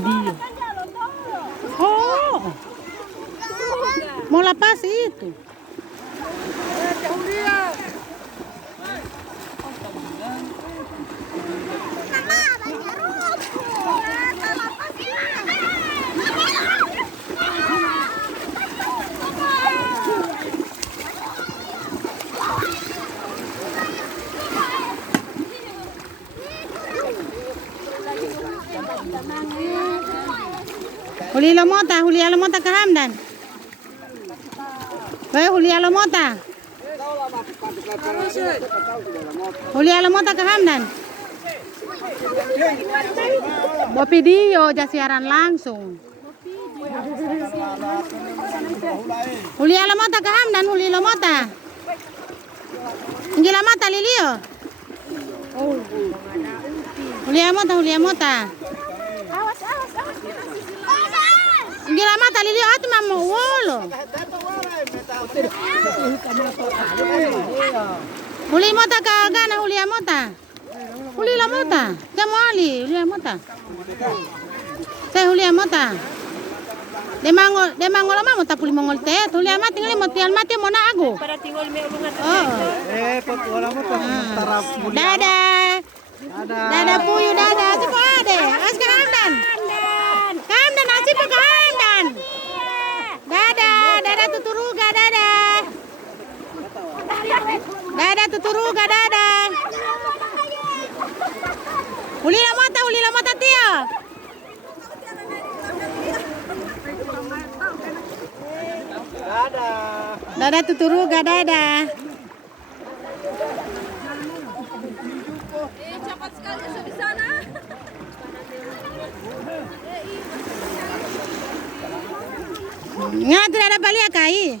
video. Oh, mau lepas itu. Huli Alamota ke Hamdan. Huli Alamota. Huli Alamota ke Hamdan. Buat video aja siaran langsung. Huli Alamota ke Hamdan, Huli Alamota. Gila mata Lilio. Huli Alamota. Gila mata Lilio atu mama wolo. Huli mota ka gana huli mota. Huli la mota. Jamu ali huli mota. Saya huli mota. De mango lama mota puli mongol te. Huli mati ngali moti al mati mona agu. Para tinggal me ulungan. Oh. Wala mo to tarap muli. Dadah. Dadah puyu dadah. Siapa ade? As ke Hamdan. Hamdan asip ke Hamdan. Dadah tuturuga dadah. Dadah tuturuga dadah. Huli la mata Tio. Dadah tuturuga dadah. Cepat sekali di sana. Nga tidak ada balik kai.